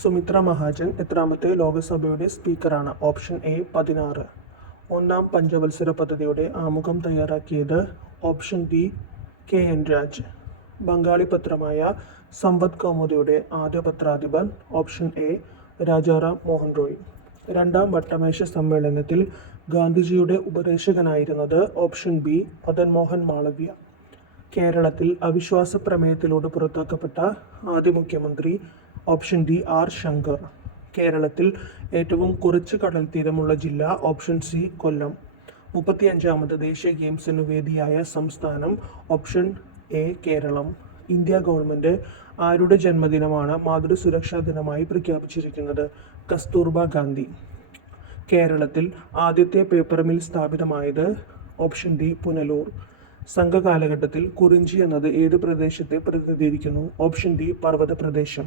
സുമിത്ര മഹാജൻ എത്രാമത്തെ ലോകസഭയുടെ സ്പീക്കറാണ്? Option A 16. ഒന്നാം പഞ്ചവത്സര പദ്ധതിയുടെ ആമുഖം തയ്യാറാക്കിയത്? Option B K N Raj. Bengali പത്രമായ സമ്പദ് കൗമുദിയുടെ ആദ്യ പത്രാധിപർ? Option A Rajaram Mohan Roy. രണ്ടാം വട്ടമേശ സമ്മേളനത്തിൽ ഗാന്ധിജിയുടെ ഉപദേശകനായിരുന്നത്? Option B Madan Mohan Malaviya. കേരളത്തിൽ അവിശ്വാസ പ്രമേയത്തിലൂടെ പുറത്താക്കപ്പെട്ട ആദ്യ മുഖ്യമന്ത്രി? Option D R Shankar. കേരളത്തിൽ ഏറ്റവും കുറച്ച് കടൽ തീരമുള്ള ജില്ല? ഓപ്ഷൻ സി കൊല്ലം. 35ാമത് ദേശീയ ഗെയിംസിന് വേദിയായ സംസ്ഥാനം? Option A Kerala. India government ആരുടെ ജന്മദിനമാണ് മാതൃസുരക്ഷാ ദിനമായി പ്രഖ്യാപിച്ചിരിക്കുന്നത്? കസ്തൂർബ ഗാന്ധി. കേരളത്തിൽ ആദ്യത്തെ പേപ്പർ മിൽ സ്ഥാപിതമായത്? Option D Punalur. സംഘകാലഘട്ടത്തിൽ കുറിഞ്ചി എന്നത് ഏത് പ്രദേശത്തെ പ്രതിനിധീകരിക്കുന്നു? ഓപ്ഷൻ ഡി പർവ്വത പ്രദേശം.